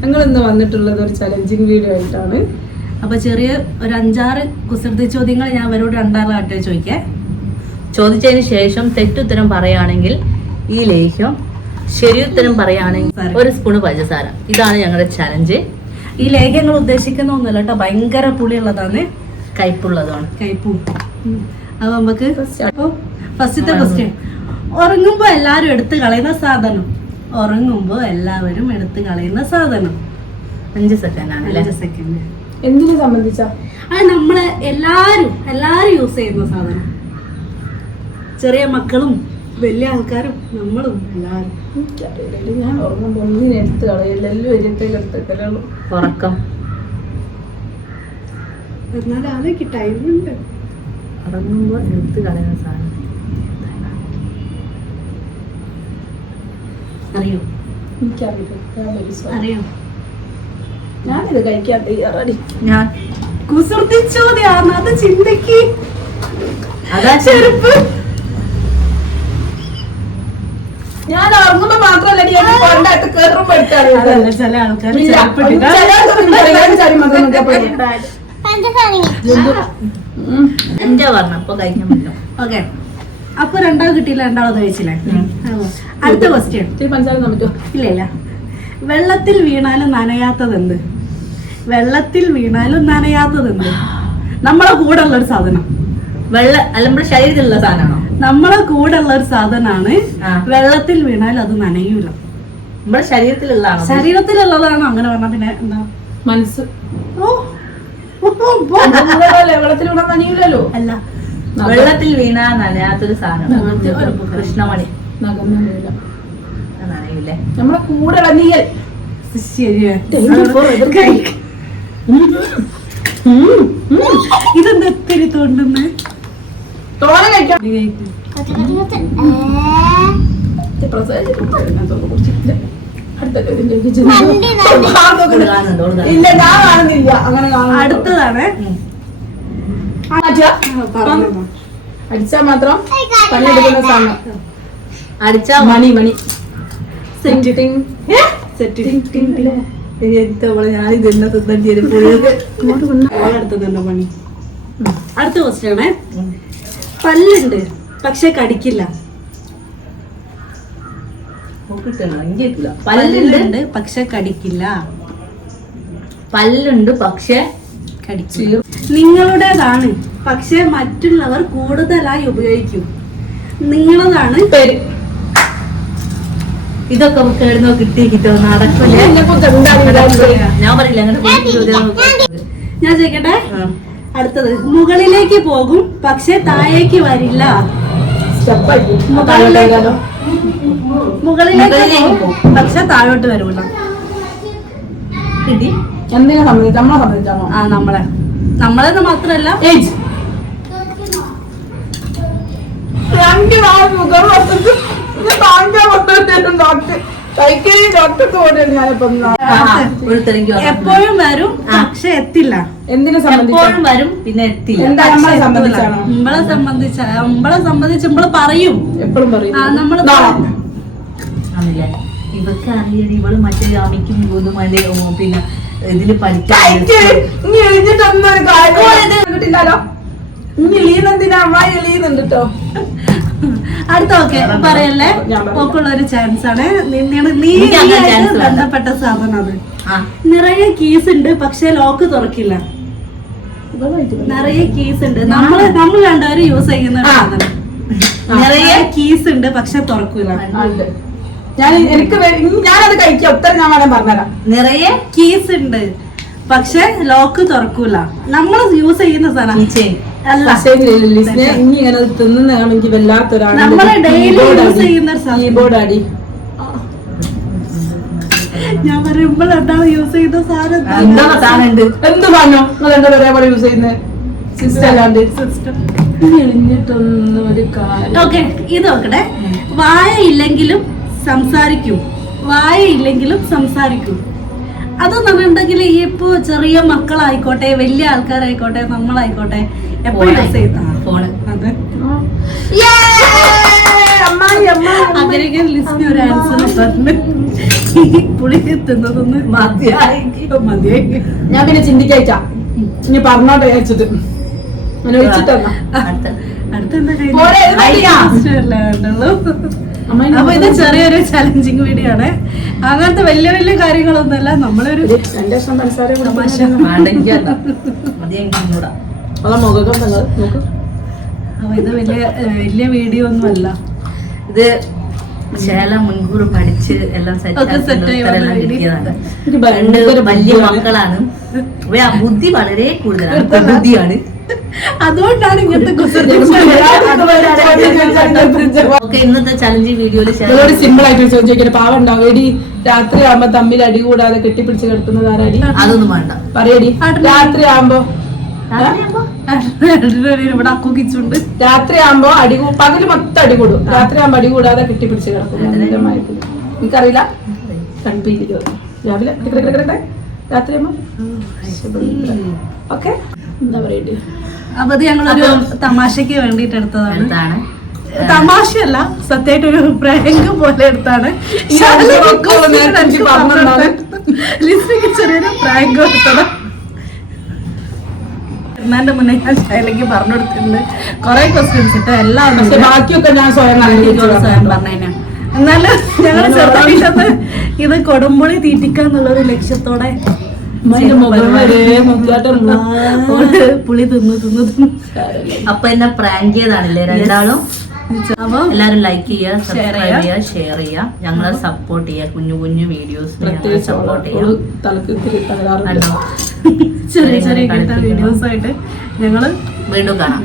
ഞങ്ങൾ ഇന്ന് വന്നിട്ടുള്ളത് ഒരു ചലഞ്ചിങ് വീഡിയോ ആയിട്ടാണ്. അപ്പൊ ചെറിയ ഒരു 5-6 കുസൃതി ചോദ്യങ്ങൾ ഞാൻ അവരോട് 2-6 ചോദിക്കാം. ചോദിച്ചതിന് ശേഷം തെറ്റുത്തരം പറയുകയാണെങ്കിൽ ഈ ലേഹ്യം, ശരിയുത്തരം പറയുകയാണെങ്കിൽ 1 സ്പൂണ് പഞ്ചസാര. ഇതാണ് ഞങ്ങളുടെ ചലഞ്ച്. ഈ ലേഖ്യങ്ങൾ ഉദ്ദേശിക്കുന്ന ഒന്നുമല്ല കേട്ടോ, ഭയങ്കര പുളിയുള്ളതാണ്, കയ്പുള്ളതാണ്. കയ്പും. അപ്പൊ നമുക്ക് ഫസ്റ്റത്തെ ക്വസ്റ്റ്യൻ, ഉറങ്ങുമ്പോ എല്ലാരും എടുത്ത് കളയുന്ന സാധനം. ഉറങ്ങുമ്പോ എല്ലാവരും എടുത്ത് കളയുന്ന സാധനം. 5 സെക്കൻഡ് ആണ്. 5 സെക്കൻഡ്. എന്തിനെ സംബന്ധിച്ചാ? അത് നമ്മള് എല്ലാരും യൂസ് ചെയ്യുന്ന സാധനം. ചെറിയ മക്കളും വലിയ ആൾക്കാരും നമ്മളും എല്ലാരും. ഞാൻ ഉറങ്ങുമ്പോ ഒന്നിനെ എടുത്ത് കളയില്ല, എല്ലാം എടുത്തേക്കല്ലോ. ഉറക്കം. എന്നാലും അതൊക്കെ ടൈമുണ്ട്. ഉറങ്ങുമ്പോ എടുത്ത് കളയുന്ന സാധനം അറിയോ? എനിക്കറിയില്ല. അറിയോ? ഞാനിത് കഴിക്കാൻ തയ്യാറാടി. ഞാൻ കുസൃതി ചോദ്യാണ്, അത് ചിന്തക്ക്. അതാ ചെരുപ്പ്. ഞാൻ ഉറങ്ങുമ്പോ മാത്രമല്ല കേറുമ്പോ അതല്ല, ചില ആൾക്കാർ എന്റെ പറഞ്ഞപ്പോ കഴിക്കാൻ പറ്റും. ഓക്കെ, അപ്പൊ 2 കിട്ടിയില്ല, 2 കഴിച്ചില്ലേ? അടുത്ത ക്വസ്റ്റ്യൻ. പഞ്ചാര പറ്റുമോ? ഇല്ല. വെള്ളത്തിൽ വീണാലും നനയാത്തതെന്ത്? വെള്ളത്തിൽ വീണാലും നനയാത്തതെന്ത്? നമ്മളെ കൂടെ ഉള്ള ഒരു സാധനം. അല്ല നമ്മുടെ ശരീരത്തിലുള്ള സാധനമാണോ? നമ്മളെ കൂടെ ഉള്ള ഒരു സാധനമാണ്. വെള്ളത്തിൽ വീണാലും അത് നനയൂല. നമ്മുടെ ശരീരത്തിലുള്ളതാണോ? ശരീരത്തിലുള്ളതാണോ? അങ്ങനെ പറഞ്ഞാ പിന്നെ എന്താ? മനസ്സ്. വെള്ളത്തിൽ വീണാൽ നനയില്ലല്ലോ. അല്ല, വെള്ളത്തിൽ വീണാ നനയാത്തൊരു സാധനം. കൃഷ്ണമണി. നനയൂലേ? നമ്മളെ കൂടെ നീയൽ. ഇതെന്താ ഒത്തിരി തോണ്ടുന്നേ? തോന കഴിക്കാം. ഇല്ല, ഞാൻ കാണുന്നില്ല. അങ്ങനെ അടുത്തതാണ്. അടിച്ചാ മാത്രം പണിയെടുക്കുന്ന സാധനം. അടിച്ചാ മണി. അടുത്തതന്നെ പണി. അടുത്ത ക്വസ്റ്റ്യൻ ആണ്. പല്ലുണ്ട് പക്ഷെ കടിക്കില്ല. പല്ലുണ്ട് പക്ഷെ കടിക്കില്ല. പല്ലുണ്ട് പക്ഷെ കടിക്കില്ല. നിങ്ങളുടേതാണ് പക്ഷെ മറ്റുള്ളവർ കൂടുതലായി ഉപയോഗിക്കും. നിങ്ങളതാണ്. ഇതൊക്കെ കേടുന്നോ കിട്ടിയോ നടക്കില്ല. ഞാൻ പറയില്ല അങ്ങനെ. ഞാൻ ചോദിക്കട്ടെ? അടുത്തത്, മുകളിലേക്ക് പോകും പക്ഷെ താഴേക്ക് വരില്ല. മുകളിലേക്ക് പോകും പക്ഷെ താഴോട്ട് വരൂല. കിട്ടി? എന്തിനെ സംബന്ധിച്ച്? നമ്മളെ സംബന്ധിച്ചാണോ? നമ്മളെന്ന് മാത്രല്ല, എപ്പോഴും വരും പക്ഷെ എത്തില്ല. എന്തിനെ സംബന്ധിച്ച് വരും പിന്നെ എത്തില്ല. നമ്മളെ സംബന്ധിച്ചാണോ? നമ്മളെ സംബന്ധിച്ച് നമ്മള് പറയും, എപ്പോഴും പറയും. നമ്മള് ഇവർക്ക് അറിയാം. ഇവള് മറ്റേ അമിക്കും പിന്നെ ഇതില് പഠിക്കാൻ. അടുത്ത ഓക്കെ പറയല്ലേ? ഓക്കുള്ള ഒരു ചാൻസ് ആണ്. നീ ബന്ധപ്പെട്ട സാധനം അത്. നിറയെ കീസ് ഉണ്ട് പക്ഷെ ലോക്ക് തുറക്കില്ല. നിറയെ കീസ് ഉണ്ട്, നമ്മൾ 2 പേരും യൂസ് ചെയ്യുന്ന ഒരു സാധനം. നിറയെ കീസ് ഉണ്ട് പക്ഷെ തുറക്കൂല. ഞാനത് കഴിക്കാം. ഉത്തരം ഞാൻ വേണം പറഞ്ഞുതരാം. നിറയെ കീസ് ഉണ്ട് പക്ഷെ ലോക്ക് തുറക്കൂല. നമ്മൾ യൂസ് ചെയ്യുന്ന സാധനം അല്ല. ഇനി ഇങ്ങനെ തിന്നുകയാണെങ്കിൽ വല്ലാത്തൊരാണ്. നമ്മള് ഡെയിലി യൂസ് ചെയ്യുന്ന കീബോർഡ്. ഞാൻ പറയുമ്പോൾ എന്താണ് യൂസ് ചെയ്യുന്ന സാധനം? എന്ത് പറഞ്ഞോ? നിങ്ങൾ എന്താ ഒരേപോലെ യൂസ് ചെയ്യുന്നത്? സിസ്റ്റം. എളിഞ്ഞിട്ടൊന്നും ഒരു കാര്യം. ഓക്കെ, ഇത് നോക്കട്ടെ. വായ ഇല്ലെങ്കിലും സംസാരിക്കും. അതെന്ന് പറഞ്ഞിട്ടുണ്ടെങ്കിൽ ഇപ്പൊ ചെറിയ മക്കളായിക്കോട്ടെ, വലിയ ആൾക്കാരായിക്കോട്ടെ, നമ്മളായിക്കോട്ടെ, എപ്പോഴും യൂസ് ചെയ്യുന്ന ഫോണ്. അതെ, അങ്ങനെയൊക്കെ ലിസ്റ്റിന് ഒരു ആൻസർ പറഞ്ഞു. ഈ പുളി തിന്നതൊന്ന് മതിയായി. ഞാൻ പിന്നെ ചിന്തിക്കാ ഇനി പറഞ്ഞോട്ടെ വിചാരിച്ചിട്ട് അങ്ങനെ ഒഴിച്ചിട്ടല്ല. അടുത്തെന്താ വേണ്ടുള്ളൂ. അപ്പൊ ഇത് ചെറിയൊരു ചലഞ്ചിങ് വീഡിയോ ആണ്. അങ്ങനത്തെ വലിയ വലിയ കാര്യങ്ങളൊന്നുമല്ല. നമ്മളൊരു 2 ലക്ഷം മനസ്സാരെ തമാശ. അപ്പൊ ഇത് വലിയ വീഡിയോ ഒന്നും അല്ല. ഇത് ശേല മുൻകൂർ പഠിച്ച് എല്ലാം സെറ്റ് കിട്ടിയതാണ്. 2 വലിയ മക്കളാണ്. ബുദ്ധി വളരെ കൂടുതലാണ്. ബുദ്ധിയാണ്. അതുകൊണ്ടാണ് ഇങ്ങനത്തെ ഓക്കെ, ഇന്നത്തെ ചലഞ്ച് വീഡിയോയില് സിമ്പിൾ ആയിട്ട് ചോദിച്ചോക്കിയ പാവം ഉണ്ടാവും. എടി രാത്രി ആവുമ്പോ തമ്മിൽ അടി കൂടാതെ കെട്ടിപ്പിടിച്ച് കിടക്കുന്നത് ആരാടി? അതൊന്നും വേണ്ട. പറയടി. രാത്രി ആവുമ്പോ ഇവിടെ അക്കുക്കിച്ചുണ്ട്. രാത്രി ആവുമ്പോ പകല് മൊത്തം അടി കൂടും. രാത്രി ആവുമ്പോ അടി കൂടാതെ കെട്ടിപ്പിടിച്ച് കിടക്കും. എനിക്കറിയില്ല. കൺപീലിക്കോ രാവിലെ രാത്രി ആവുമ്പോ ഓക്കെ. എന്താ പറയണ്ടേ? അപ്പൊ അത് ഞങ്ങളൊരു തമാശക്ക് വേണ്ടിട്ട് എടുത്തതാണ്. തമാശയല്ല, സത്യമായിട്ടൊരു പ്രാങ്ക് പോലെ എടുത്താണ്. ചെറിയൊരു പ്രാങ്ക് എടുത്തത്. എന്നാന്റെ മുന്നേ ഞാൻ ശൈലക്ക് പറഞ്ഞു കൊടുത്തിട്ടുണ്ട് കൊറേ ക്വസ്റ്റ്യൻസ് ഇട്ട് എല്ലാം. ബാക്കിയൊക്കെ ഞാൻ സ്വയം പറഞ്ഞേനാ. എന്നാലും ഞങ്ങൾ ചെറുതായിട്ടത് ഇത് കൊടുമ്പുളി തീറ്റിക്കാന്നുള്ളൊരു ലക്ഷ്യത്തോടെ പുളി തിന്നു. അപ്പൊ എന്നെ പ്രാങ്ക് ചെയ്താണല്ലേ രണ്ടാളും. അപ്പൊ എല്ലാരും ലൈക്ക് ചെയ്യുക, സബ്സ്ക്രൈബ് ചെയ്യുക, ഷെയർ ചെയ്യുക, ഞങ്ങളെ സപ്പോർട്ട് ചെയ്യുക. കുഞ്ഞു കുഞ്ഞു വീഡിയോസ് സപ്പോർട്ട് ചെയ്യുക. ചെറിയ ചെറിയ വീഡിയോസ് ആയിട്ട് ഞങ്ങള് വീണ്ടും കാണാം.